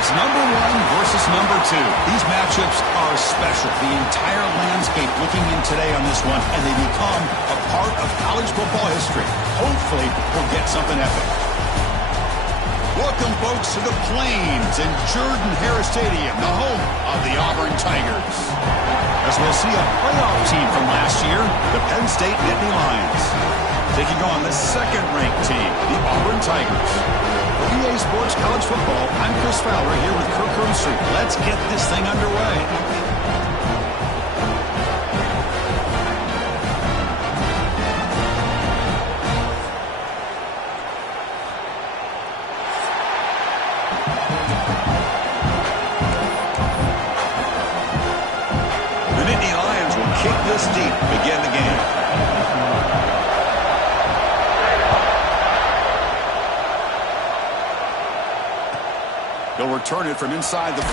It's number one versus number two. These matchups are special. The entire landscape looking in today on this one, and they become a part of college football history. Hopefully, we'll get something epic. Welcome, folks, to the Plains and Jordan-Hare Stadium, the home of the Auburn Tigers. As we'll see a playoff team from last year, the Penn State Nittany Lions, taking on the second-ranked team, the Auburn Tigers. For EA Sports College Football, I'm Chris Fowler here with Kirk Herbstreit. Let's get this thing underway. The Nittany Lions will kick this deep to begin the game. He'll return it from inside the 5.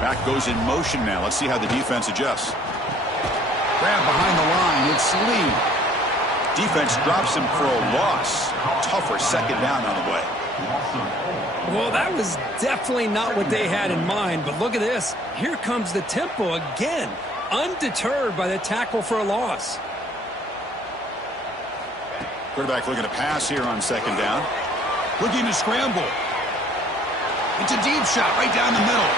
Back goes in motion now. Let's see how the defense adjusts. Grab behind the line. It's Lee. Defense drops him for a loss. Tougher second down on the way. Well, that was definitely not what they had in mind, but look at this. Here comes the tempo again, undeterred by the tackle for a loss. Quarterback looking to pass here on second down. Looking to scramble. It's a deep shot right down the middle.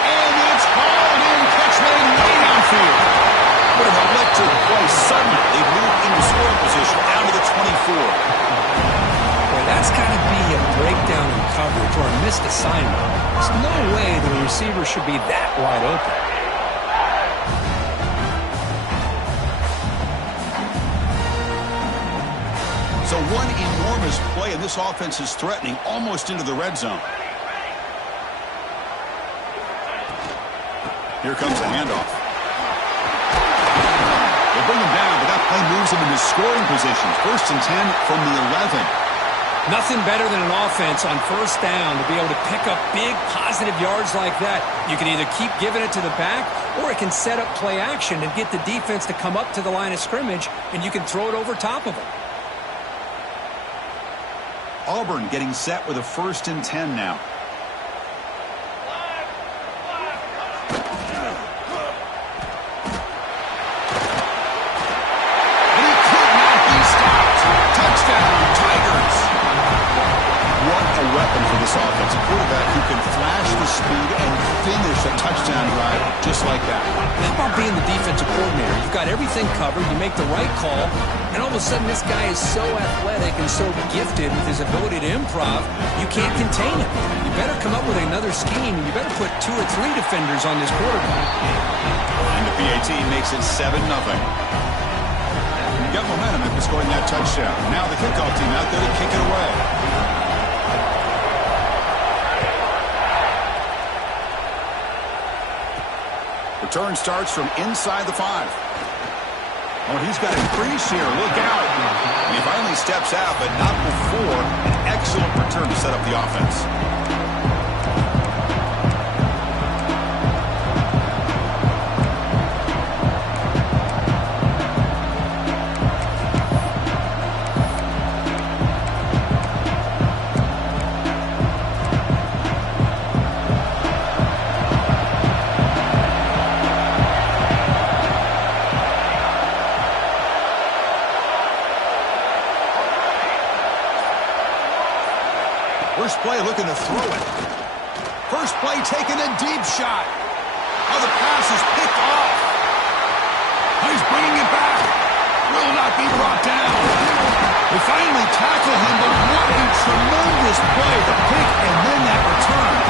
And it's hauled in, catch made way downfield. What an electric play. Suddenly, they move into scoring position down to the 24. That's got to be a breakdown in coverage or a missed assignment. There's no way the receiver should be that wide open. So one enormous play, and this offense is threatening almost into the red zone. Here comes the handoff. They bring him down, but that play moves him into scoring position. 1st and 10 from the 11. Nothing better than an offense on first down to be able to pick up big positive yards like that. You can either keep giving it to the back, or it can set up play action and get the defense to come up to the line of scrimmage, and you can throw it over top of them. Auburn getting set with a 1st and 10 now. And he could not be stopped. Touchdown, Tigers. What a weapon for this offense. A quarterback who can flash the speed and finish a touchdown drive just like that. How about being the defensive coordinator? You've got everything covered. You make the right call, and all of a sudden this guy is so athletic and so gifted with his ability to improv, you can't contain him. You better come up with another scheme, and you better put 2 or 3 defenders on this quarterback. And the PAT makes it 7-0. You got momentum after scoring that touchdown. Now the kickoff team out there to kick it away. Return starts from inside the 5. Oh, he's got a crease here. Look out. And he finally steps out, but not before an excellent return to set up the offense. First play looking to throw it. First play taking a deep shot. Oh, the pass is picked off. He's bringing it back. Will not be brought down. They finally tackle him, but what a tremendous play. The pick and then that return.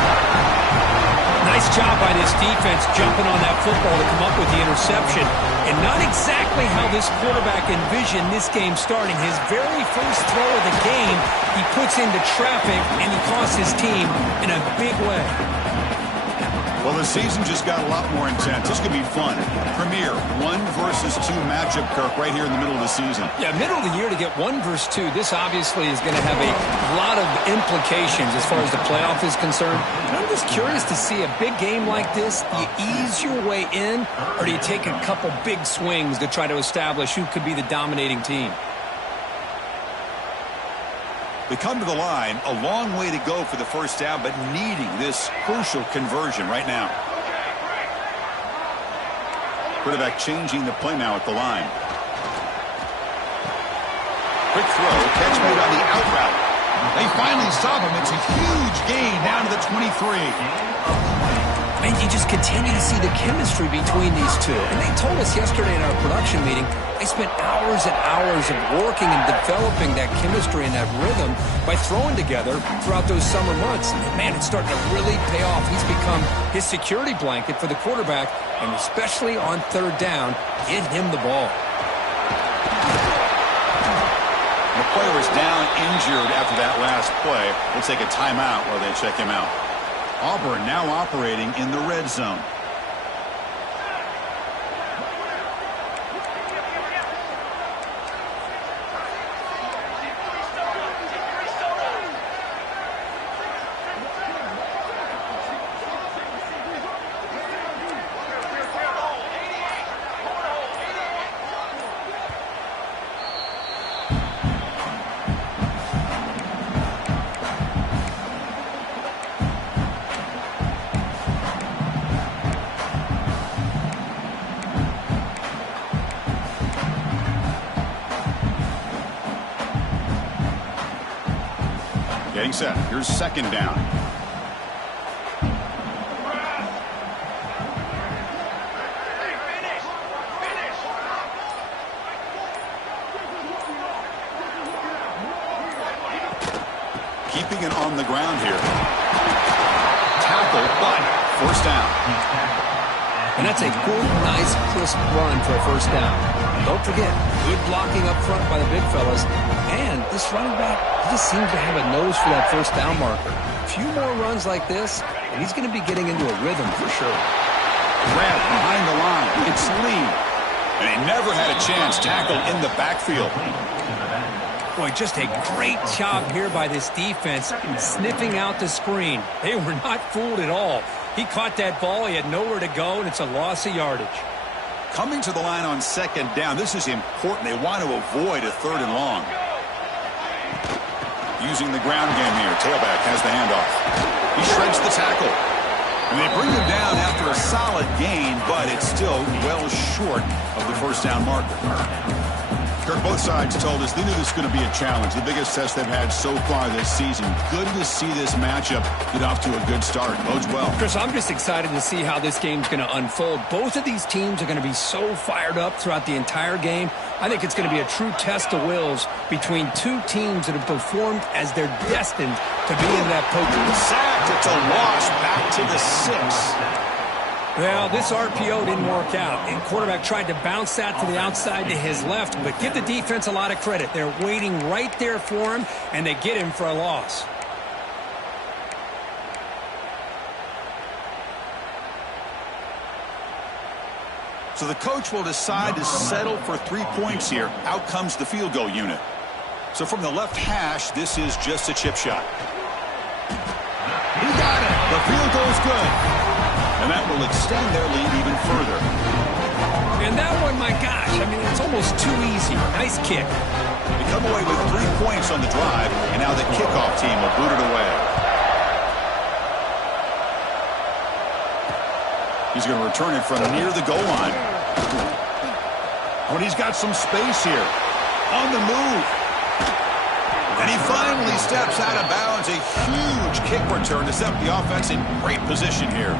Nice job by this defense jumping on that football to come up with the interception. And not exactly how this quarterback envisioned this game starting. His very first throw of the game, he puts into traffic, and he costs his team in a big way. Well, the season just got a lot more intense. This could be fun. Premier 1 versus 2 matchup, Kirk, right here in the middle of the season. Yeah, middle of the year to get 1 versus 2. This obviously is going to have a lot of implications as far as the playoff is concerned. And I'm just curious to see a big game like this. Do you ease your way in, or do you take a couple big swings to try to establish who could be the dominating team? They come to the line, a long way to go for the first down, but needing this crucial conversion right now. Quarterback changing the play now at the line. Quick throw, catch made on the out route. They finally stop him. It's a huge gain down to the 23. And you just continue to see the chemistry between these two. And they told us yesterday in our production meeting, they spent hours and hours of working and developing that chemistry and that rhythm by throwing together throughout those summer months. And man, it's starting to really pay off. He's become his security blanket for the quarterback, and especially on third down, get him the ball. The player is down injured after that last play. We'll take a timeout while they check him out. Auburn now operating in the red zone. Getting set. Here's second down. Keeping it on the ground here. Tackle, but first down. And that's a good, nice, crisp run for a first down. Don't forget, good blocking up front by the big fellas. And this running back, he just seems to have a nose for that first down marker. A few more runs like this, and he's going to be getting into a rhythm for sure. Grab behind the line. It's Lee. And he never had a chance. Tackle in the backfield. Boy, just a great job here by this defense, sniffing out the screen. They were not fooled at all. He caught that ball. He had nowhere to go, and it's a loss of yardage. Coming to the line on second down, this is important. They want to avoid a third and long. Using the ground game here. Tailback has the handoff. He shreds the tackle. And they bring him down after a solid gain, but it's still well short of the first down marker. Kirk, both sides told us they knew this was going to be a challenge. The biggest test they've had so far this season. Good to see this matchup get off to a good start. Bodes well. Chris, I'm just excited to see how this game's going to unfold. Both of these teams are going to be so fired up throughout the entire game. I think it's going to be a true test of wills between two teams that have performed as they're destined to be in that poker. Sacked. It's a loss. Back to the 6. Well, this RPO didn't work out, and quarterback tried to bounce that to the outside to his left, but give the defense a lot of credit. They're waiting right there for him, and they get him for a loss. So the coach will decide to settle for 3 points here. Out comes the field goal unit. So from the left hash, this is just a chip shot. He got it. The field goal is good. And that will extend their lead even further. And that one, my gosh, I mean, it's almost too easy. Nice kick. They come away with 3 points on the drive, and now the kickoff team will boot it away. He's going to return it from near the goal line. Oh, and he's got some space here. On the move. And he finally steps out of bounds. A huge kick return to set the offense in great position here.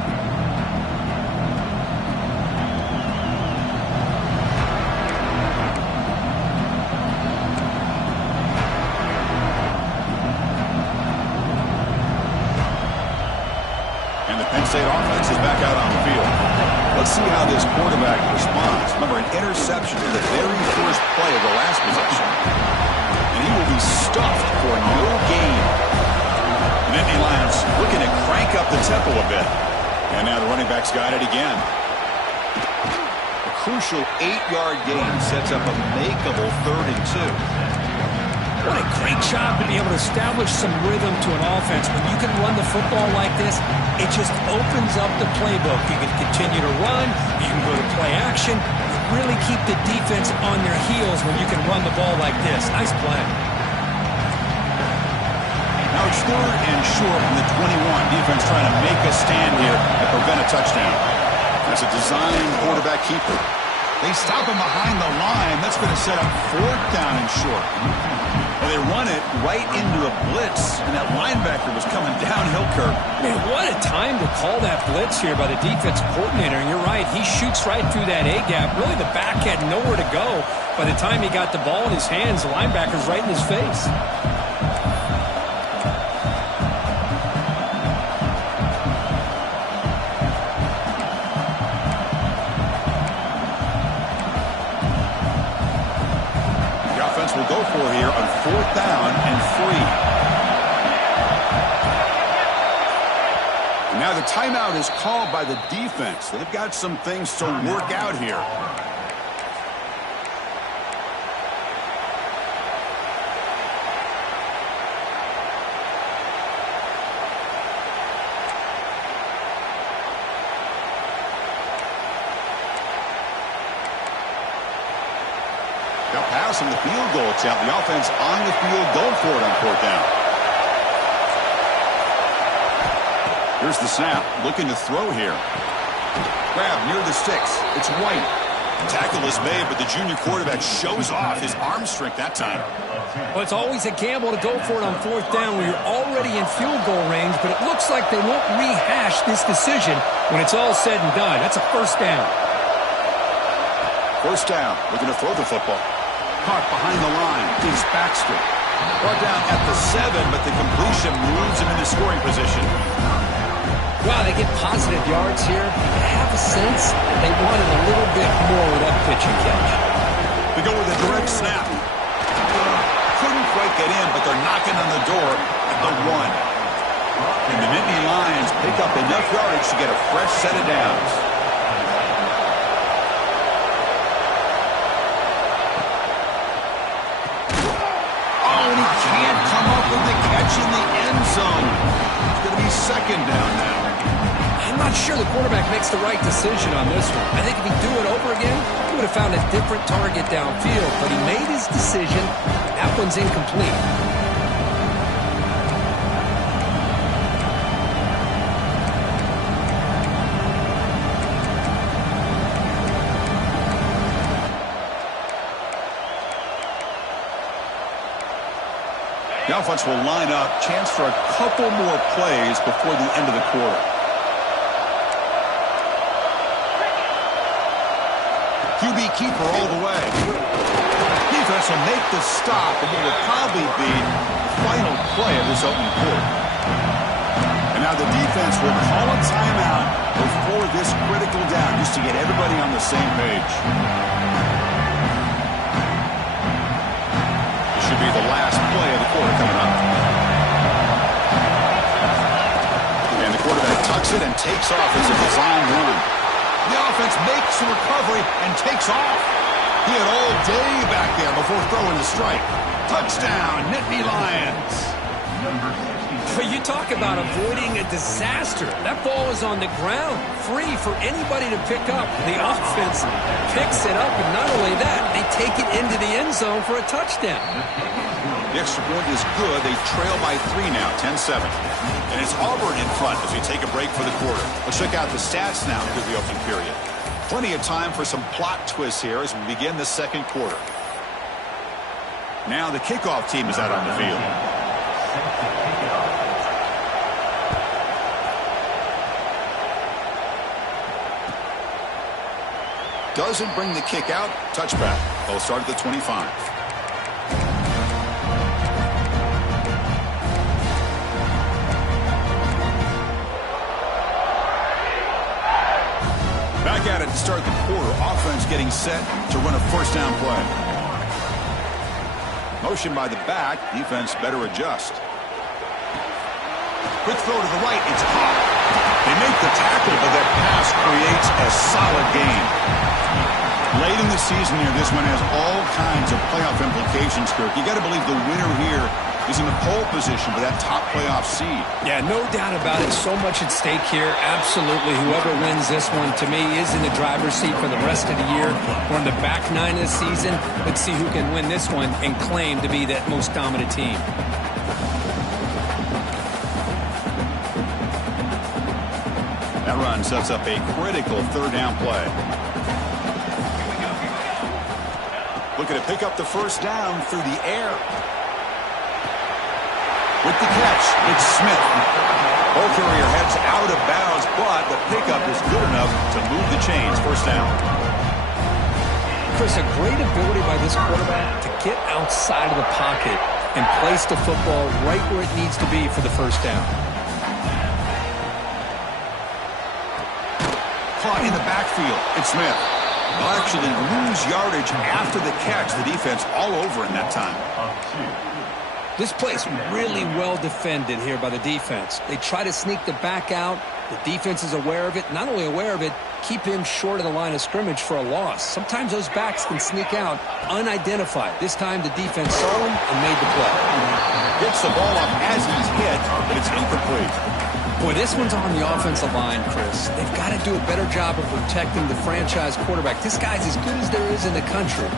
Penn State offense is back out on the field. Let's see how this quarterback responds. Remember, an interception in the very first play of the last possession. And he will be stuffed for no gain. The Nittany Lions looking to crank up the tempo a bit. And now the running back's got it again. A crucial 8-yard gain sets up a makeable 3rd and 2. What a great job to be able to establish some rhythm to an offense. When you can run the football like this, it just opens up the playbook. You can continue to run. You can go to play action. Really keep the defense on their heels when you can run the ball like this. Nice play. Now it's 3rd and short from the 21. Defense trying to make a stand here and prevent a touchdown. That's a designed quarterback keeper. They stop him behind the line. That's going to set up 4th down and short. Well, they run it right into a blitz, and that linebacker was coming downhill, Kirk. Man, what a time to call that blitz here by the defensive coordinator. And you're right, he shoots right through that A-gap. Really, the back had nowhere to go. By the time he got the ball in his hands, the linebacker's right in his face. Will go for here on 4th down and 3. Now the timeout is called by the defense. They've got some things to work out here. They'll pass on the field goal attempt. The offense on the field going for it on 4th down. Here's the snap. Looking to throw here. Grab near the sticks. It's White. Tackle is made, but the junior quarterback shows off his arm strength that time. Well, it's always a gamble to go for it on 4th down when you're already in field goal range, but it looks like they won't rehash this decision when it's all said and done. That's a 1st down. 1st down. Looking to throw the football. Caught behind the line is Baxter. Brought down at the 7, but the completion moves him into scoring position. Wow, they get positive yards here. You have a sense that they wanted a little bit more with that pitch and catch. They go with a direct snap. Couldn't quite get in, but they're knocking on the door at the 1. And the Nittany Lions pick up enough yardage to get a fresh set of downs. Can't come up with the catch in the end zone. It's going to be 2nd down now. I'm not sure the quarterback makes the right decision on this one. I think if he'd do it over again, he would have found a different target downfield. But he made his decision. That one's incomplete. The offense will line up. Chance for a couple more plays before the end of the quarter. QB keeper all the way. Defense will make the stop, and it will probably be the final play of this opening quarter. And now the defense will call a timeout before this critical down, just to get everybody on the same page. Should be the last play of the quarter coming up. And the quarterback tucks it and takes off. It's a design run. The offense makes the recovery and takes off. He had all day back there before throwing the strike. Touchdown, Nittany Lions. But you talk about avoiding a disaster. That ball is on the ground, free for anybody to pick up. The offense picks it up, and not only that, they take it into the end zone for a touchdown. The extra point is good. They trail by 3 now, 10-7. And it's Auburn in front as we take a break for the quarter. Let's check out the stats now through the opening period. Plenty of time for some plot twists here as we begin the 2nd quarter. Now the kickoff team is out on the field. Doesn't bring the kick out. Touchback. They'll start at the 25. Back at it to start the quarter. Offense getting set to run a 1st down play. Motion by the back. Defense better adjust. Quick throw to the right. It's caught. They make the tackle, but that pass creates a solid gain. Late in the season here, this one has all kinds of playoff implications, Kirk. You got to believe the winner here is in the pole position for that top playoff seed. Yeah, no doubt about it. So much at stake here. Absolutely. Whoever wins this one, to me, is in the driver's seat for the rest of the year. We're in the back nine of the season. Let's see who can win this one and claim to be that most dominant team. That run sets up a critical third down play. Looking to pick up the first down through the air. With the catch, it's Smith. Ball carrier heads out of bounds, but the pickup is good enough to move the chains. First down. Chris, a great ability by this quarterback to get outside of the pocket and place the football right where it needs to be for the first down. Caught in the backfield. It's Smith. They'll actually lose yardage after the catch. The defense all over in that time. This play's really well defended here by the defense. They try to sneak the back out. The defense is aware of it. Not only aware of it, keep him short of the line of scrimmage for a loss. Sometimes those backs can sneak out unidentified. This time the defense saw him and made the play. Gets the ball up as he's hit, but it's incomplete. Boy, this one's on the offensive line, Chris. They've got to do a better job of protecting the franchise quarterback. This guy's as good as there is in the country,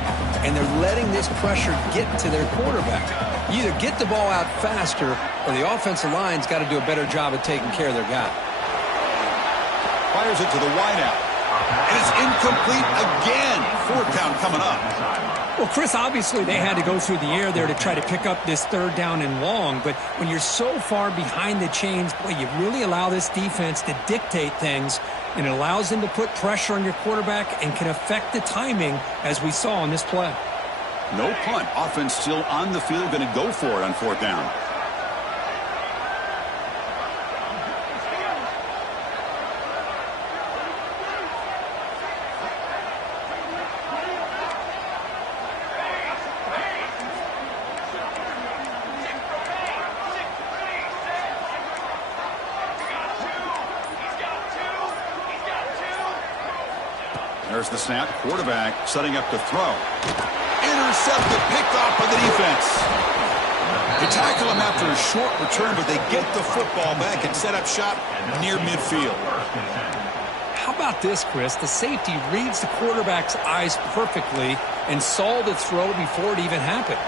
and they're letting this pressure get to their quarterback. You either get the ball out faster, or the offensive line's got to do a better job of taking care of their guy. Fires it to the wideout. And it's incomplete again. Fourth down coming up. Well, Chris, obviously they had to go through the air there to try to pick up this third down and long, but when you're so far behind the chains, boy, you really allow this defense to dictate things, and it allows them to put pressure on your quarterback and can affect the timing, as we saw on this play. No punt. Offense still on the field, going to go for it on fourth down. There's the snap. Quarterback setting up to throw. Intercepted, picked off by the defense. They tackle him after a short return, but they get the football back and set up shop near midfield. How about this, Chris? The safety reads the quarterback's eyes perfectly and saw the throw before it even happened.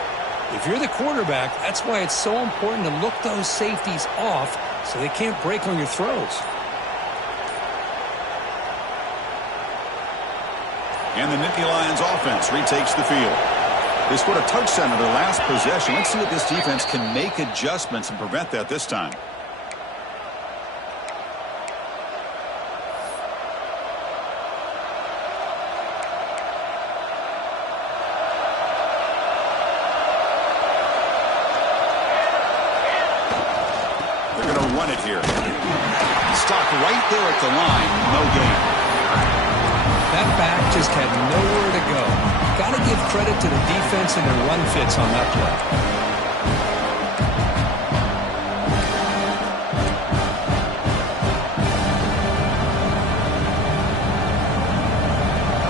If you're the quarterback, that's why it's so important to look those safeties off so they can't break on your throws. And the Nittany Lions offense retakes the field. They scored a touchdown on their last possession. Let's see if this defense can make adjustments and prevent that this time. They're going to run it here. Stopped right there at the line. No gain. That back just had nowhere to go. Got to give credit to the defense and their run fits on that play.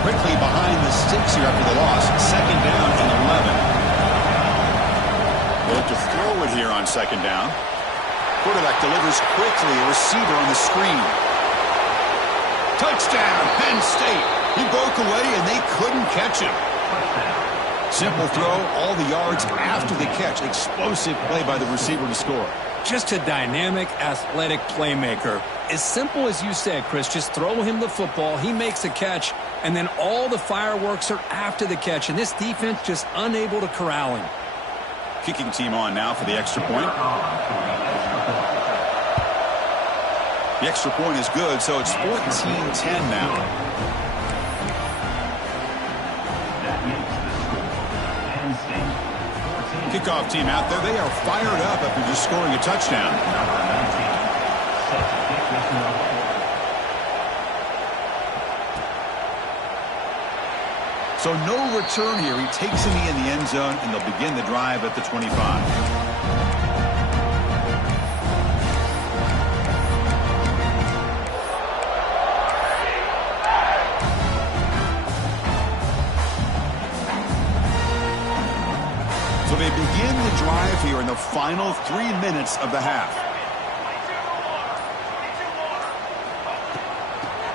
Quickly behind the sticks here after the loss. Second down and 11. They'll look to throw it here on second down. Quarterback delivers quickly. A receiver on the screen. Touchdown, Penn State. He broke away, and they couldn't catch him. Simple throw, all the yards after the catch. Explosive play by the receiver to score. Just a dynamic, athletic playmaker. As simple as you said, Chris, just throw him the football. He makes a catch, and then all the fireworks are after the catch, and this defense just unable to corral him. Kicking team on now for the extra point. The extra point is good, so it's 14-10 now. Kickoff team out there. They are fired up after just scoring a touchdown. So no return here. He takes him in the end zone, and they'll begin the drive at the 25. final 3 minutes of the half.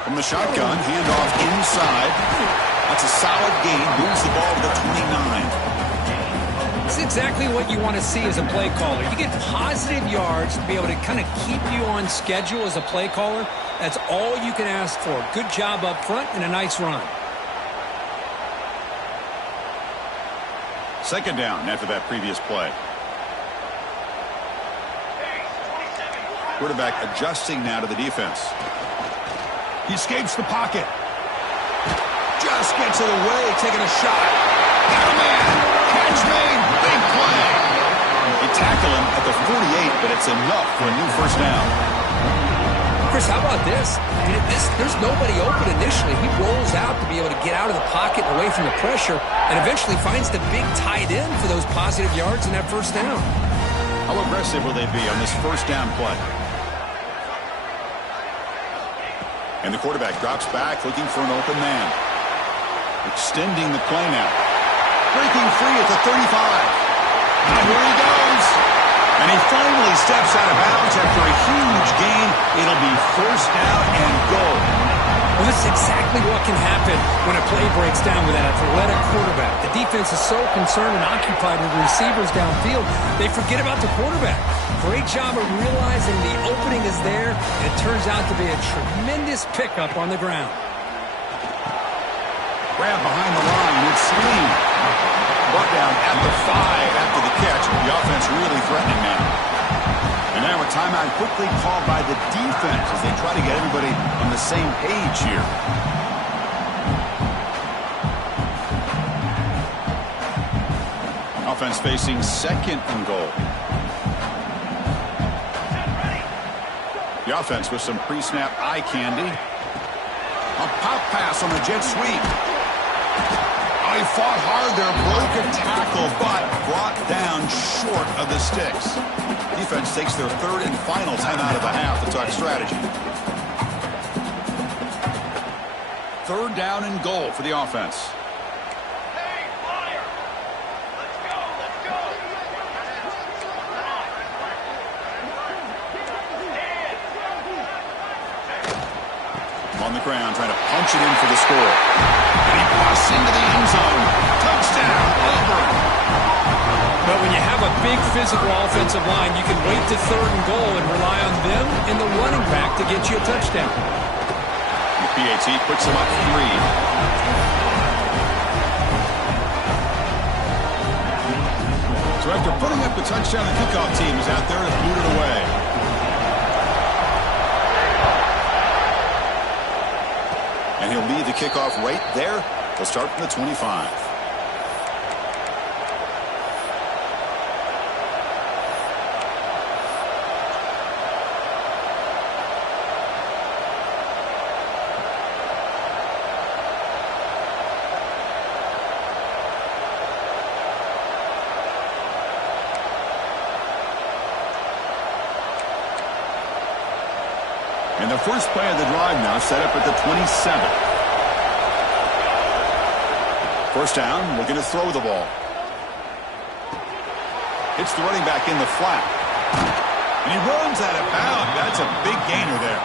From the shotgun, handoff inside. That's a solid gain. Moves the ball to the 29. It's exactly what you want to see as a play caller. You get positive yards to be able to kind of keep you on schedule as a play caller. That's all you can ask for. Good job up front and a nice run. Second down after that previous play. Quarterback adjusting now to the defense. He escapes the pocket. Just gets it away, taking a shot. Got a man. Catch made. Big play. They tackle him at the 48, but it's enough for a new first down. Chris, how about this? I mean, there's nobody open initially. He rolls out to be able to get out of the pocket and away from the pressure and eventually finds the big tight end for those positive yards in that first down. How aggressive will they be on this first down play? And the quarterback drops back looking for an open man. Extending the play now. Breaking free at the 35. And here he goes. And he finally steps out of bounds after a huge gain. It'll be first down and goal. Well, this is exactly what can happen when a play breaks down with an athletic quarterback. The defense is so concerned and occupied with receivers downfield, they forget about the quarterback. Great job of realizing the opening is there, and it turns out to be a tremendous pickup on the ground. Grab behind the line with Sleen. Brought down at the 5 after the catch. The offense really threatening now. And now a timeout quickly called by the defense as they try to get everybody on the same page here. Offense facing second and goal. The offense with some pre-snap eye candy. A pop pass on the jet sweep. Oh, he fought hard there, broke a tackle, but brought down short of the sticks. Defense takes their third and final timeout of the half to talk strategy. Third down and goal for the offense. Hey, fire! Let's go, let's go! On the ground, trying to punch it in for the score. And he busts into the end zone. Touchdown, Auburn. But when you have a big physical offensive line, you can wait to third and goal and rely on them and the running back to get you a touchdown. The PAT puts him up 3. So after putting up the touchdown, the kickoff team is out there to boot it away. And he'll lead the kickoff right there. He'll start from the 25. And the first play of the drive now set up at the 27. First down, looking to throw the ball. Hits the running back in the flat. And he runs out of bounds. That's a big gainer there.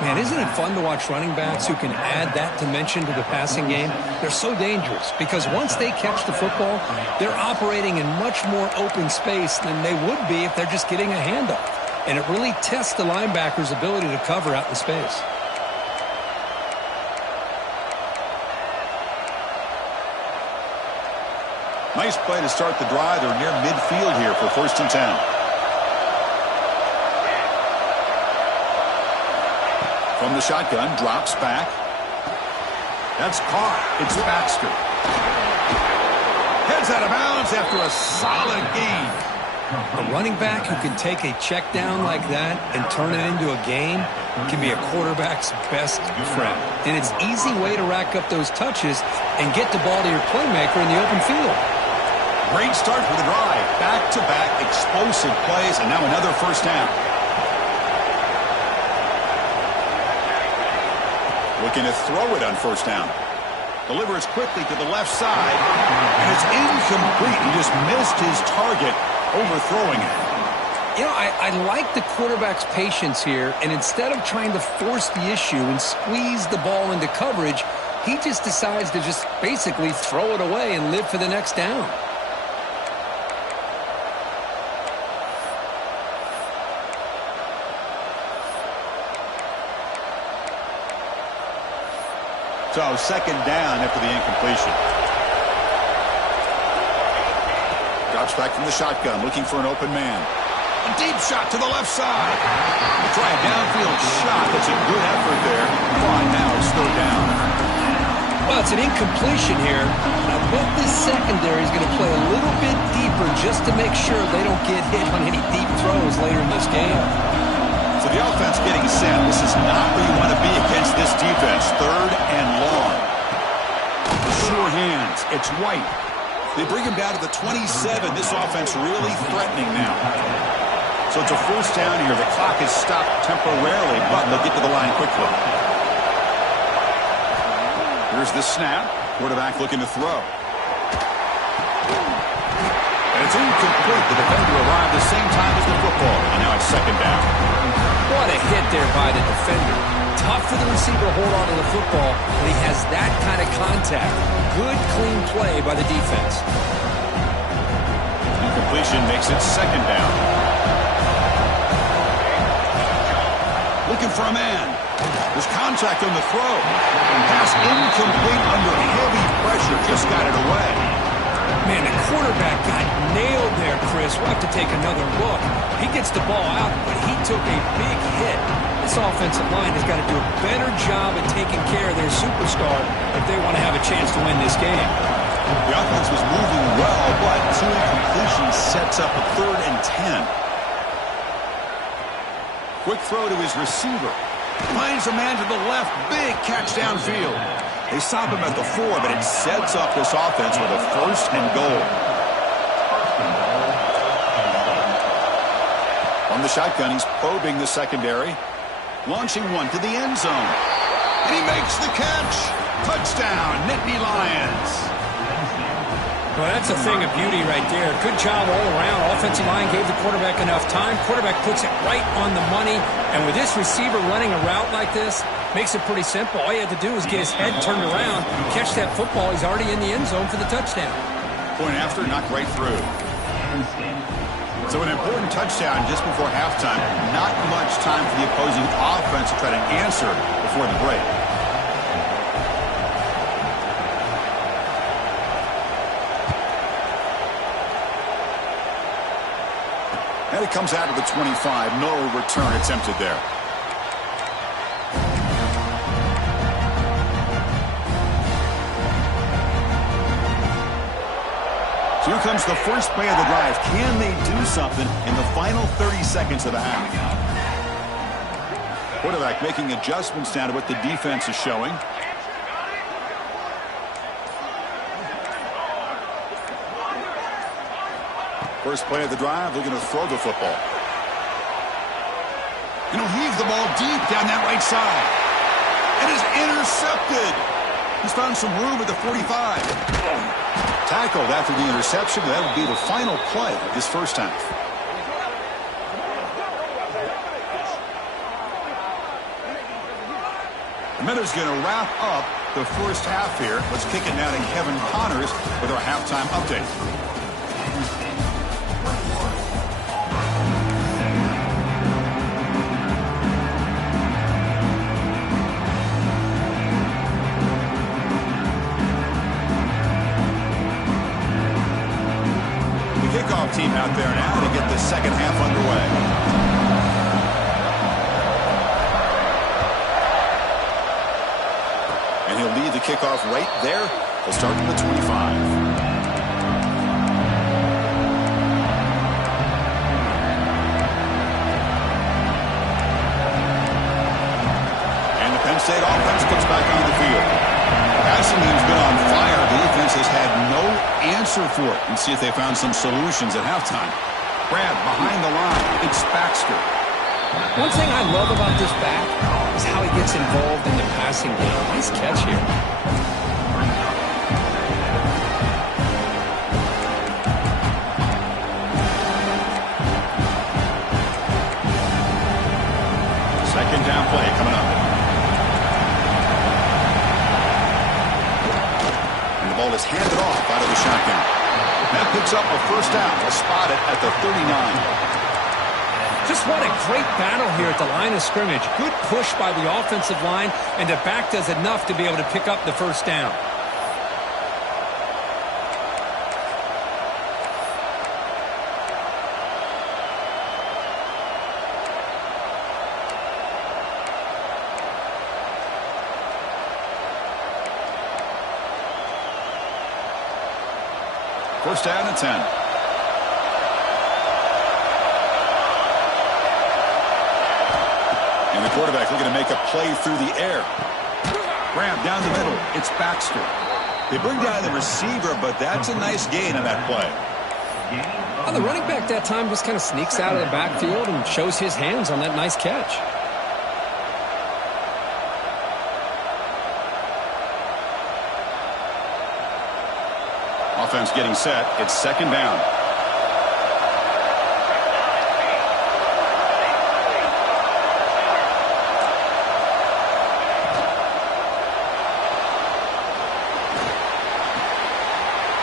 Man, isn't it fun to watch running backs who can add that dimension to the passing game? They're so dangerous because once they catch the football, they're operating in much more open space than they would be if they're just getting a handoff. And it really tests the linebacker's ability to cover out in space. Nice play to start the drive. They're near midfield here for first and 10. From the shotgun, drops back. That's caught. It's Baxter. Heads out of bounds after a solid gain. A running back who can take a check down like that and turn it into a gain can be a quarterback's best friend. And it's an easy way to rack up those touches and get the ball to your playmaker in the open field. Great start for the drive. Back-to-back explosive plays, and now another first down. Looking to throw it on first down. Delivers quickly to the left side, and it's incomplete. He just missed his target. overthrowing it. You know, I like the quarterback's patience here, and instead of trying to force the issue and squeeze the ball into coverage, he just decides to just basically throw it away and live for the next down. So second down after the incompletion. Drops back from the shotgun, looking for an open man. A deep shot to the left side. They try a downfield shot. That's a good effort there. Fine, now it's third down. Well, it's an incompletion here. I bet this secondary is going to play a little bit deeper just to make sure they don't get hit on any deep throws later in this game. So the offense getting set. This is not where you want to be against this defense. Third and long. Sure hands. It's White. They bring him down to the 27. This offense really threatening now. So it's a first down here. The clock is stopped temporarily, but they'll get to the line quickly. Here's the snap. Quarterback looking to throw. And it's incomplete. The defender arrived the same time as the football. And now it's second down. What a hit there by the defender. Tough for the receiver to hold on to the football, but he has that kind of contact. Good, clean play by the defense. Incompletion makes it second down. Looking for a man. There's contact on the throw. Pass incomplete under heavy pressure. Just got it away. Man, the quarterback got nailed there, Chris. We'll have to take another look. He gets the ball out, but he took a big hit. This offensive line has got to do a better job at taking care of their superstar if they want to have a chance to win this game. The offense was moving well, but two incompletions sets up a 3rd and 10. Quick throw to his receiver. Finds a man to the left. Big catch downfield. They stop him at the 4, but it sets up this offense with a 1st and goal. On the shotgun, he's probing the secondary. Launching one to the end zone. And he makes the catch. Touchdown, Nittany Lions. Well, that's a thing of beauty right there. Good job all around. Offensive line gave the quarterback enough time. Quarterback puts it right on the money. And with this receiver running a route like this, makes it pretty simple. All you have to do is get his head turned around, catch that football. He's already in the end zone for the touchdown. Point after, knocked right through. So an important touchdown just before halftime. Not much time for the opposing offense to try to answer before the break. And it comes out of the 25. No return attempted there. So here comes the first play of the drive. Can they do something in the final 30 seconds of the half? Quarterback making adjustments down to what the defense is showing. First play of the drive, looking to throw the football. And he'll heave the ball deep down that right side. It is intercepted. He's found some room at the 45. Tackled after the interception. That would be the final play of this first half. The Miners going to wrap up the first half here. Let's kick it now to Kevin Connors with our halftime update. Kickoff team out there now to get the second half underway. And he'll lead the kickoff right there. He'll start from the 25. And the Penn State offense comes back on the field. Passing game's been on fire. The defense has had no answer for it. And see if they found some solutions at halftime. Grab behind the line. It's Baxter. One thing I love about this back is how he gets involved in the passing game. Nice catch here. second down play coming up. And the ball is handed off out of the shotgun. That picks up a first down. We'll spot it at the 39. Just what a great battle here at the line of scrimmage. Good push by the offensive line, and the back does enough to be able to pick up the first down. First down and 10. And the quarterback looking to make a play through the air. Grab down the middle. It's Baxter. They bring down the receiver, but that's a nice gain on that play. Well, the running back that time just kind of sneaks out of the backfield and shows his hands on that nice catch. Offense getting set. It's second down.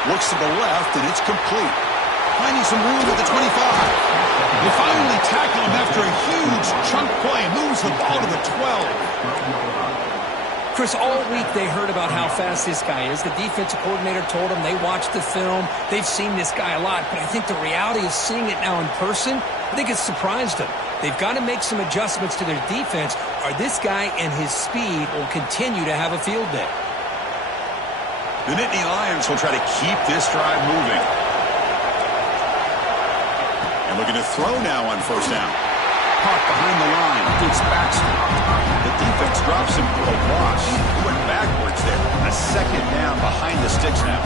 Looks to the left, and it's complete. Finding some room at the 25. They finally tackle him after a huge chunk play. Moves the ball to the 12. Chris, all week they heard about how fast this guy is. The defensive coordinator told them they watched the film. They've seen this guy a lot, but I think the reality is seeing it now in person, I think it's surprised them. They've got to make some adjustments to their defense, or this guy and his speed will continue to have a field day. The Nittany Lions will try to keep this drive moving. And looking to throw now on first down. Caught behind the line. It's Baxter. The defense drops him for a loss. He went backwards there. A second down behind the sticks now.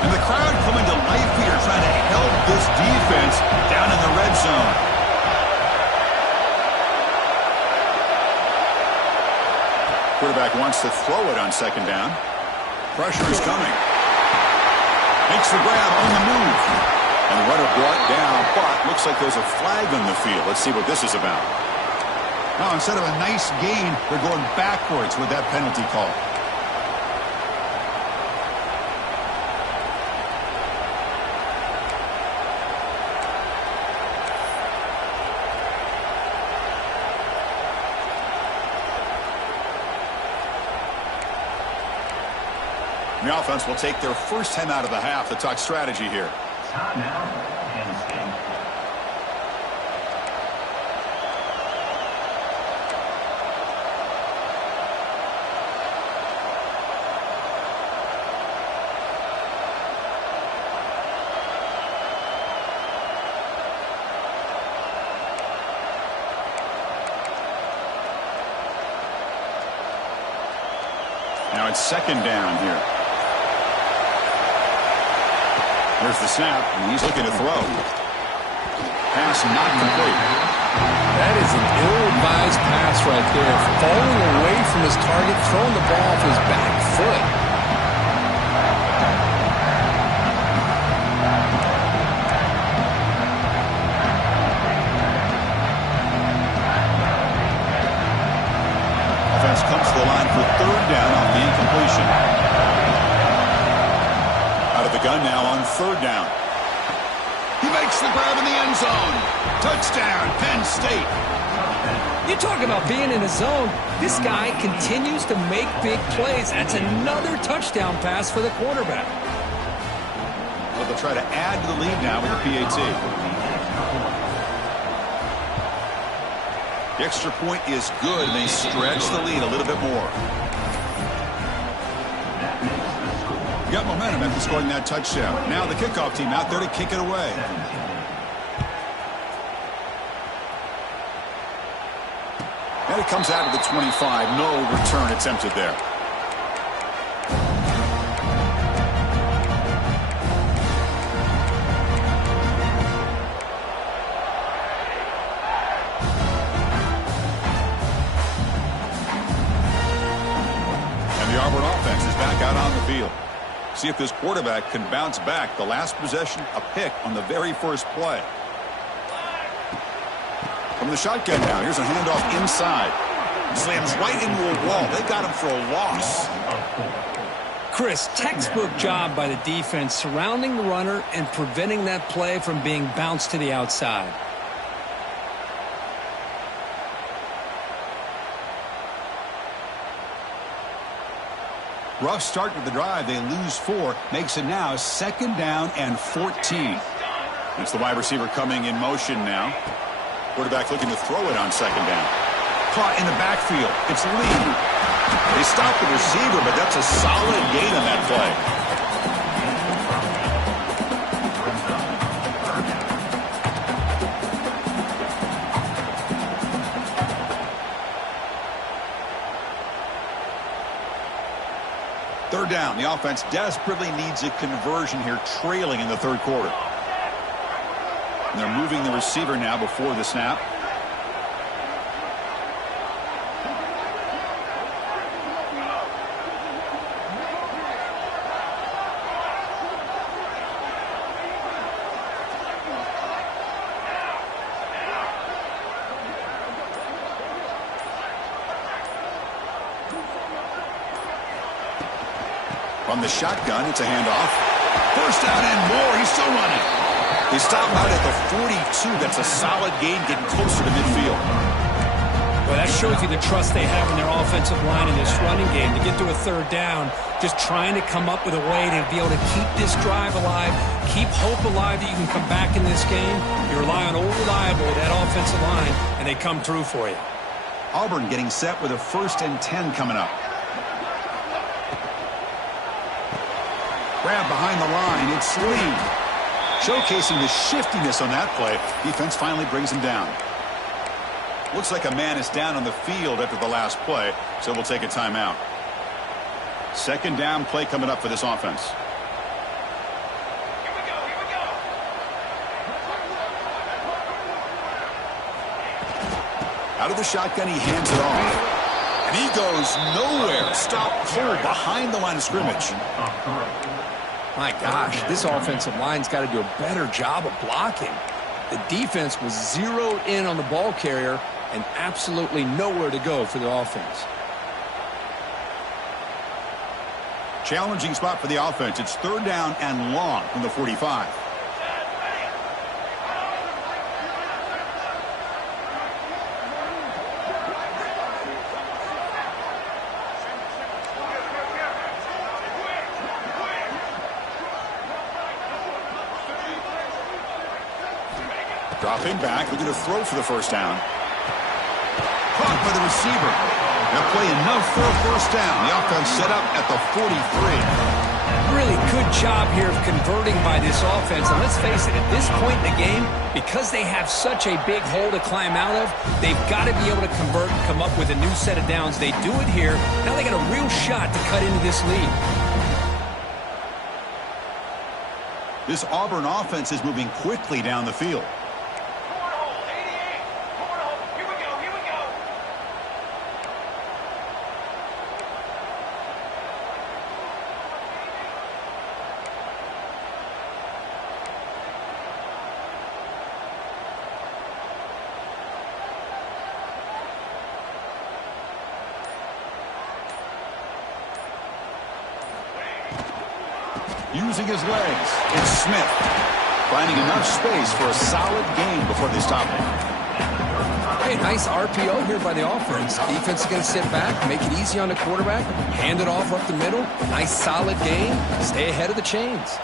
And the crowd coming to life here, trying to help this defense down in the red zone. Quarterback wants to throw it on second down. Pressure is coming. Makes the grab on the move. And the runner brought down, but looks like there's a flag on the field. Let's see what this is about. Now, instead of a nice gain, they're going backwards with that penalty call. The offense will take their first 10 out of the half to talk strategy here. Timeout, Penn State. Now it's second down here. There's the snap, and he's looking to throw. Pass not complete. That is an ill-advised pass right there. Falling away from his target, throwing the ball off his back foot. Offense comes to the line for third down off the incompletion. Out of the gun now on third down. He makes the grab in the end zone. Touchdown, Penn State. You talk about being in a zone. This guy continues to make big plays. That's another touchdown pass for the quarterback. So they'll try to add to the lead now with the PAT. The extra point is good, and they stretch the lead a little bit more. You got momentum after scoring that touchdown. Now the kickoff team out there to kick it away. And it comes out of the 25. No return attempted there. And the Auburn offense is back out on the field. See if this quarterback can bounce back. The last possession, a pick on the very first play. From the shotgun now, here's a handoff inside. Slams right into a wall. They got him for a loss. Chris, textbook job by the defense surrounding the runner and preventing that play from being bounced to the outside. Rough start to the drive. They lose 4. Makes it now 2nd down and 14. It's the wide receiver coming in motion now. Quarterback looking to throw it on 2nd down. Caught in the backfield. It's Lee. They stopped the receiver, but that's a solid gain on that play. Third down. The offense desperately needs a conversion here, trailing in the third quarter. And they're moving the receiver now before the snap. From the shotgun, it's a handoff. First down and more. He's still running. They stop out at the 42. That's a solid gain, getting closer to midfield. Well, that shows you the trust they have in their offensive line in this running game. To get to a third down, just trying to come up with a way to be able to keep this drive alive, keep hope alive that you can come back in this game. You rely on old reliable, that offensive line, and they come through for you. Auburn getting set with a 1st and 10 coming up. Grab behind the line. It's Lee. Showcasing the shiftiness on that play. Defense finally brings him down. Looks like a man is down on the field after the last play, so we'll take a timeout. 2nd down play coming up for this offense. Here we go, here we go. Out of the shotgun, he hands it off. And he goes nowhere. Stopped cold behind the line of scrimmage. My gosh, this offensive line's got to do a better job of blocking. The defense was zeroed in on the ball carrier and absolutely nowhere to go for the offense. Challenging spot for the offense. It's 3rd down and long from the 45. Dropping back, looking to throw for the 1st down. Caught by the receiver. They'll play enough for a 1st down. The offense set up at the 43. Really good job here of converting by this offense. And let's face it, at this point in the game, because they have such a big hole to climb out of, they've got to be able to convert and come up with a new set of downs. They do it here. Now they got a real shot to cut into this lead. This Auburn offense is moving quickly down the field. Using his legs, it's Smith. Finding enough space for a solid gain before they stop him. Hey, nice RPO here by the offense. Defense is going to sit back, make it easy on the quarterback, hand it off up the middle. Nice solid gain. Stay ahead of the chains.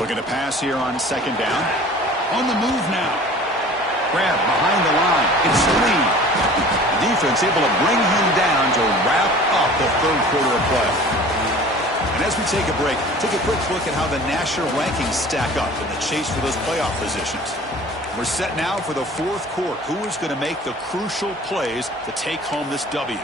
Looking to pass here on 2nd down. On the move now. Grab behind the line. It's Lee. The defense able to bring him down to wrap up the 3rd quarter of play. And as we take a break, take a quick look at how the national rankings stack up in the chase for those playoff positions. We're set now for the 4th quarter. Who is going to make the crucial plays to take home this W?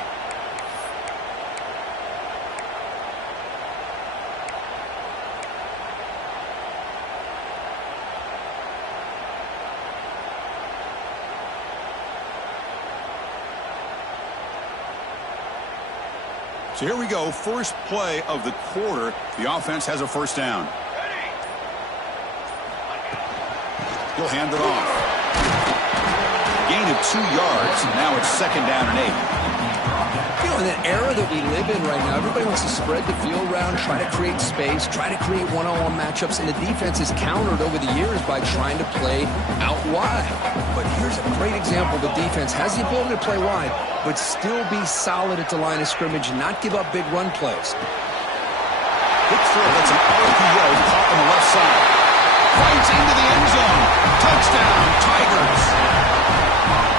So here we go, first play of the quarter. The offense has a first down. He'll hand it off. Gain of 2 yards. Now it's second down and 8. You know, in the era that we live in right now, everybody wants to spread the field around, try to create space, try to create one-on-one matchups, and the defense is countered over the years by trying to play out wide. But here's a great example. The defense has the ability to play wide, but still be solid at the line of scrimmage and not give up big run plays. Quick throw, that's an RPO caught on the left side. Fights into the end zone. Touchdown, Tigers.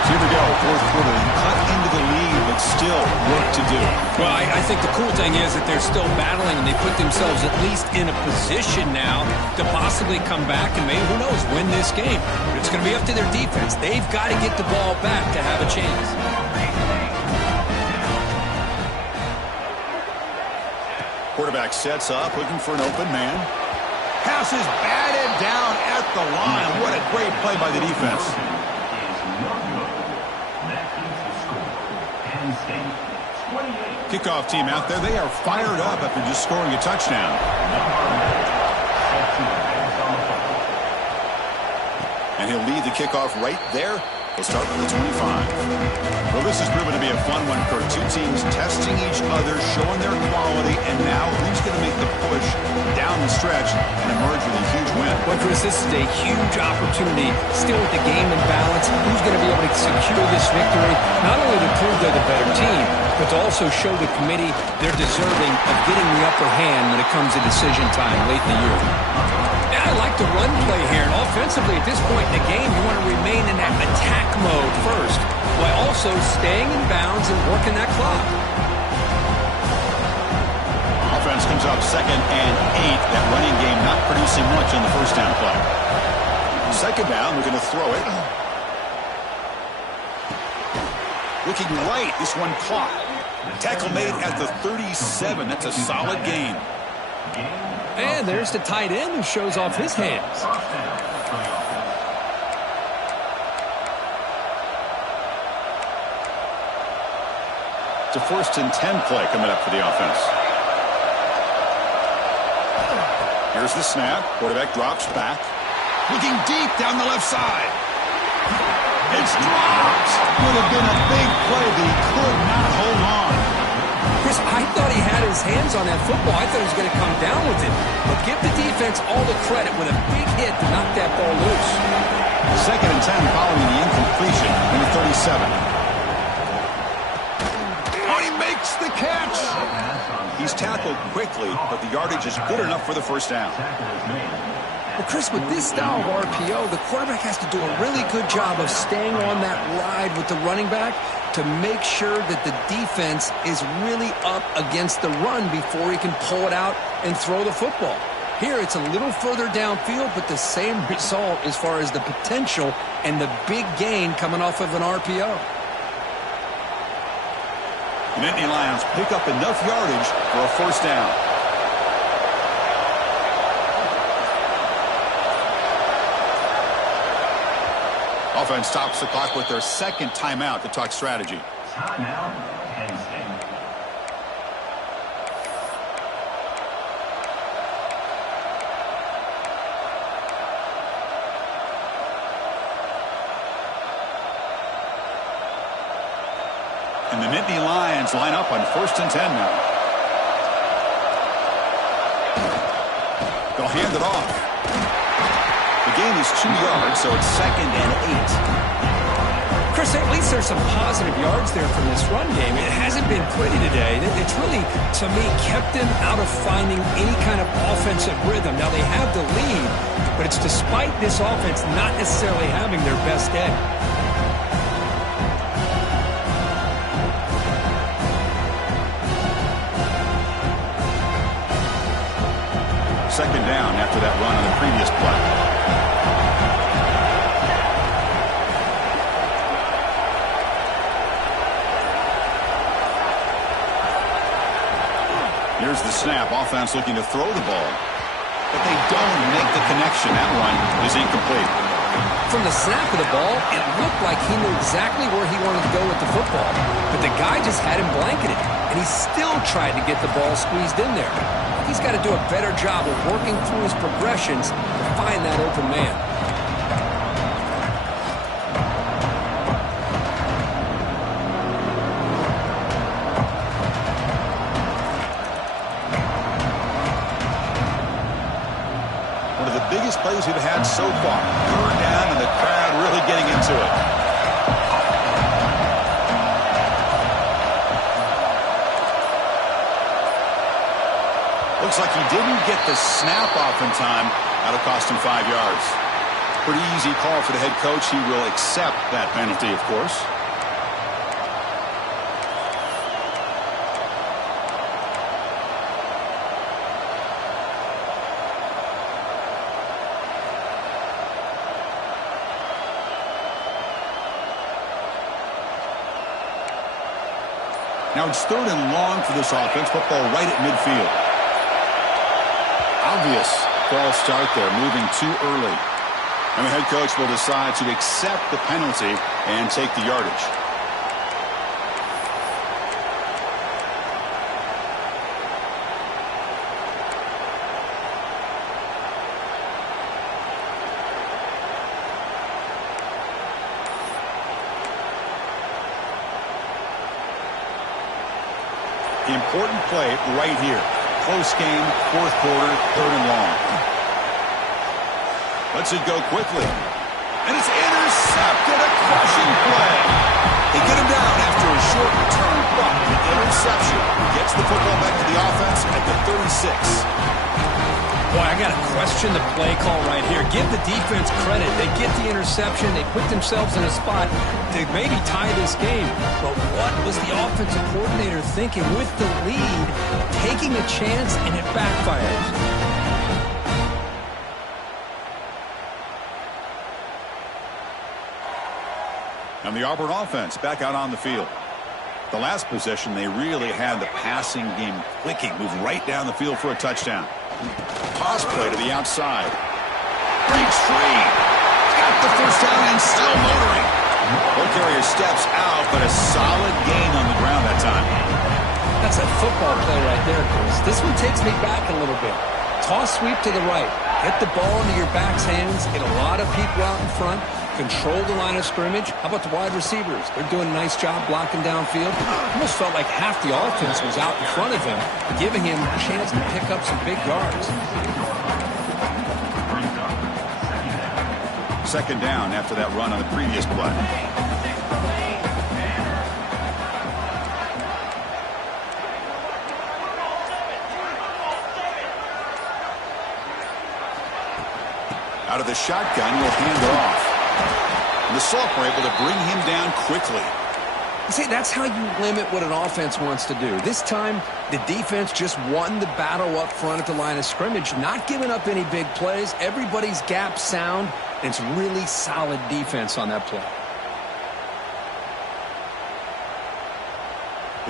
So here we go, fourth quarter. Cut into the lead, but still work to do. Well, I think the cool thing is that they're still battling, and they put themselves at least in a position now to possibly come back and maybe, who knows, win this game. But it's going to be up to their defense. They've got to get the ball back to have a chance. Quarterback sets up, looking for an open man. Pass is batted down at the line. What a great play by the defense. Kickoff team out there, they are fired up after just scoring a touchdown. And he'll lead the kickoff right there. He'll start from the 25. Well, this has proven to be a fun one, Kurt. Two teams testing each other, showing their quality, and now who's going to make the push down the stretch and emerge with a huge win? Well, Chris, this is a huge opportunity. Still with the game in balance, who's going to be able to secure this victory? Not only to prove they're the better team, but to also show the committee they're deserving of getting the upper hand when it comes to decision time late in the year. I like the run play here. And offensively, at this point in the game, you want to remain in that attack mode first, while also staying in bounds and working that clock. Offense comes up second and 8. That running game not producing much on the first down play. Second down, we're going to throw it. Looking right, this one caught. Tackle made at the 37. That's a solid gain. And there's the tight end who shows off his hands. It's a 1st and 10 play coming up for the offense. Here's the snap. Quarterback drops back. Looking deep down the left side. It's dropped. Would have been a big play, but he could not hold on. Chris, I thought he had his hands on that football. I thought he was going to come down with it. But give the defense all the credit with a big hit to knock that ball loose. 2nd and 10 following the incompletion in the 37. Oh, he makes the catch. He's tackled quickly, but the yardage is good enough for the first down. Well, Chris, with this style of RPO, the quarterback has to do a really good job of staying on that ride with the running back to make sure that the defense is really up against the run before he can pull it out and throw the football. Here, it's a little further downfield, but the same result as far as the potential and the big gain coming off of an RPO. The Nittany Lions pick up enough yardage for a first down. Offense stops the clock with their 2nd timeout to talk strategy. Timeout, Penn State. And the Nittany Lions line up on 1st and 10 now. They'll hand it off. The gain is 2 yards, so it's 2nd and 8. Chris, at least there's some positive yards there from this run game. It hasn't been pretty today. It's really, to me, kept them out of finding any kind of offensive rhythm. Now, they have the lead, but it's despite this offense not necessarily having their best day. Second down after that run on the previous play. Here's the snap. Offense looking to throw the ball. But they don't make the connection. That one is incomplete. From the snap of the ball, it looked like he knew exactly where he wanted to go with the football. But the guy just had him blanketed, and he still tried to get the ball squeezed in there. He's got to do a better job of working through his progressions to find that open man. One of the biggest plays we've had so far. Third down and the crowd really getting into it. Looks like he didn't get the snap off in time. That'll cost him 5 yards. Pretty easy call for the head coach. He will accept that penalty, of course. Now it's 3rd and long for this offense. Football right at midfield. Obvious false start there, moving too early. And the head coach will decide to accept the penalty and take the yardage. The important play right here. Close game, 4th quarter, 3rd and long. Lets it go quickly. And it's intercepted. A crushing play. They get him down after a short return, but the interception gets the football back to the offense at the 36. Boy, I got to question the play call right here. Give the defense credit. They get the interception. They put themselves in a spot to maybe tie this game. But what was the offensive coordinator thinking with the lead, taking a chance, and it backfires? And the Auburn offense back out on the field. The last possession, they really had the passing game clicking. Moved right down the field for a touchdown. Toss play to the outside. Breaks free. Got the first down and still motoring. Ball carrier steps out, but a solid gain on the ground that time. That's a football play right there, Chris. This one takes me back a little bit. Toss sweep to the right. Get the ball into your back's hands. Get a lot of people out in front. Control the line of scrimmage. How about the wide receivers? They're doing a nice job blocking downfield. Almost felt like half the offense was out in front of him, giving him a chance to pick up some big yards. 2nd down after that run on the previous play. Out of the shotgun, he'll hand it off. And the Salk were able to bring him down quickly. See, that's how you limit what an offense wants to do. This time, the defense just won the battle up front at the line of scrimmage, not giving up any big plays. Everybody's gap sound, and it's really solid defense on that play.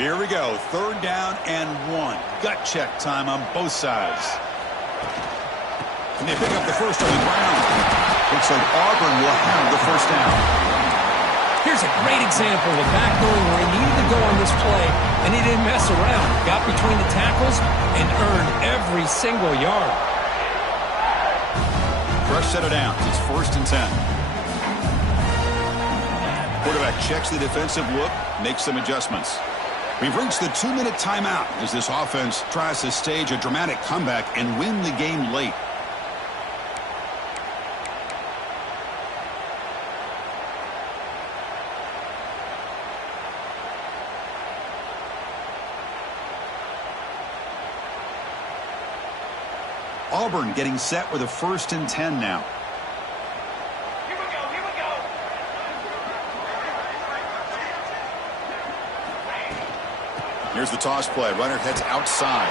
Here we go. 3rd down and 1. Gut check time on both sides. And they pick up the first on the ground. Looks like Auburn will have the first down. Here's a great example of a back knowing where he needed to go on this play, and he didn't mess around. Got between the tackles and earned every single yard. Fresh set of downs. It's 1st and 10. Quarterback checks the defensive look, makes some adjustments. We've reached the 2-minute timeout as this offense tries to stage a dramatic comeback and win the game late. Auburn getting set with a 1st and 10 now. Here we go, here we go. Here's the toss play. Runner heads outside.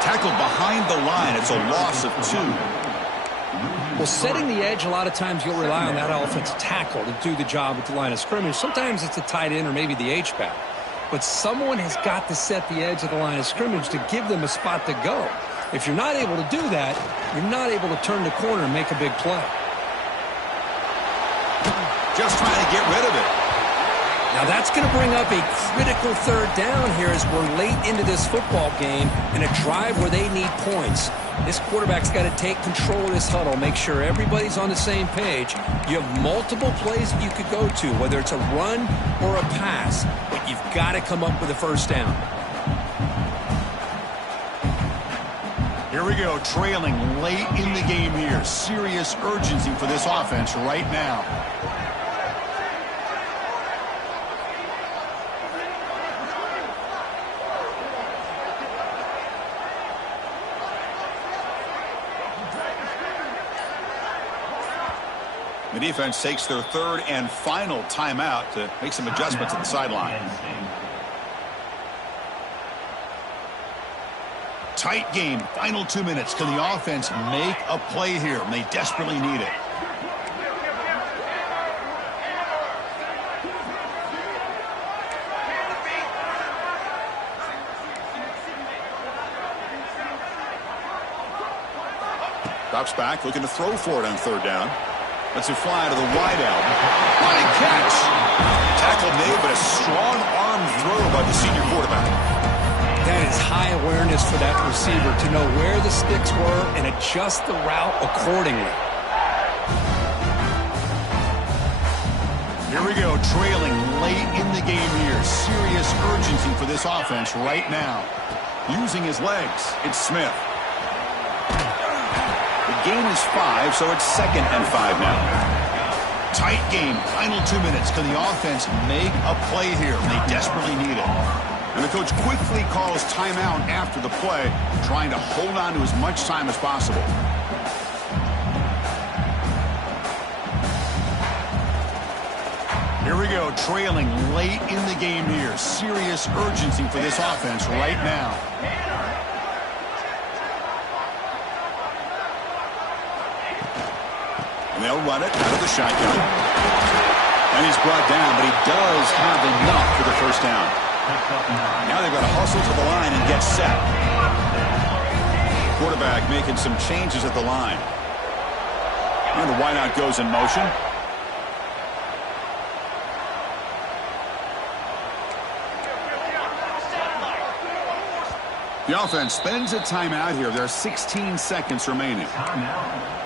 Tackled behind the line. It's a loss of 2. Well, setting the edge, a lot of times you'll rely on that offensive tackle to do the job at the line of scrimmage. Sometimes it's a tight end or maybe the H-back. But someone has got to set the edge of the line of scrimmage to give them a spot to go. If you're not able to do that, you're not able to turn the corner and make a big play. just trying to get rid of it. Now that's going to bring up a critical third down here as we're late into this football game in a drive where they need points. This quarterback's got to take control of this huddle, make sure everybody's on the same page. You have multiple plays that you could go to, whether it's a run or a pass, but you've got to come up with a first down. Here we go, trailing late in the game here. Serious urgency for this offense right now. The defense takes their third and final timeout to make some adjustments at the sideline. Tight game, final 2 minutes. Can the offense make a play here? They desperately need it. Drops back, looking to throw for it on third down. Lets it fly to the wide out. What a catch! Tackle made, but a strong arm throw by the senior quarterback. That is high awareness for that receiver to know where the sticks were and adjust the route accordingly. Here we go, trailing late in the game here. Serious urgency for this offense right now. Using his legs, it's Smith. Gain is 5, so it's 2nd and 5 now. Tight game, final 2 minutes. Can the offense make a play here? They desperately need it. And the coach quickly calls timeout after the play, trying to hold on to as much time as possible. Here we go, trailing late in the game here. Serious urgency for this offense right now. They'll run it out of the shotgun. And he's brought down, but he does have enough for the first down. Now they've got to hustle to the line and get set. Quarterback making some changes at the line. And the wideout goes in motion. The offense spends a timeout here. There are 16 seconds remaining. Timeout.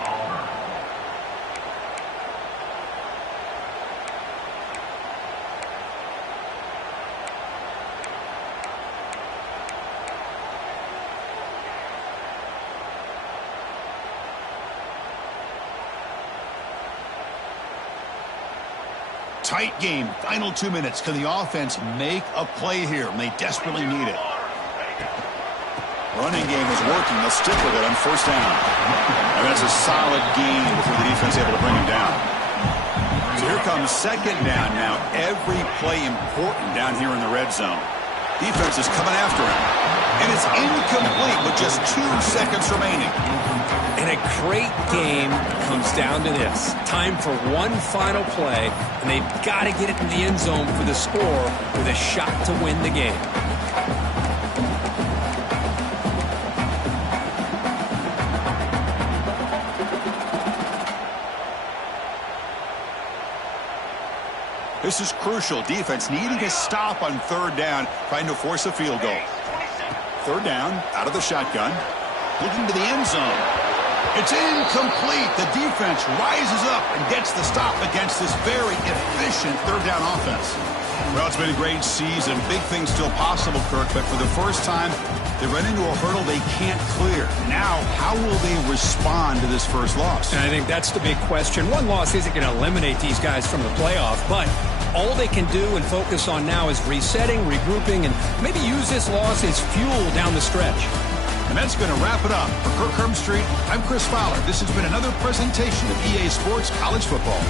Tight game, final 2 minutes. Can the offense make a play here? They desperately need it. Running game is working. They'll stick with it on first down. And that's a solid gain before the defense is able to bring him down. So here comes second down now. Every play important down here in the red zone. Defense is coming after him. And it's incomplete with just 2 seconds remaining. And a great game comes down to this. Time for one final play, and they've got to get it in the end zone for the score with a shot to win the game. This is crucial. Defense needing a stop on third down, trying to force a field goal. Third down, out of the shotgun, looking to the end zone. It's incomplete. The defense rises up and gets the stop against this very efficient third down offense. Well, it's been a great season. Big things still possible, Kirk, but for the first time, they run into a hurdle they can't clear. Now, how will they respond to this first loss? And I think that's the big question. One loss isn't going to eliminate these guys from the playoff, but all they can do and focus on now is resetting, regrouping, and maybe use this loss as fuel down the stretch. And that's going to wrap it up. For Kirk Street, I'm Chris Fowler. This has been another presentation of EA Sports College Football.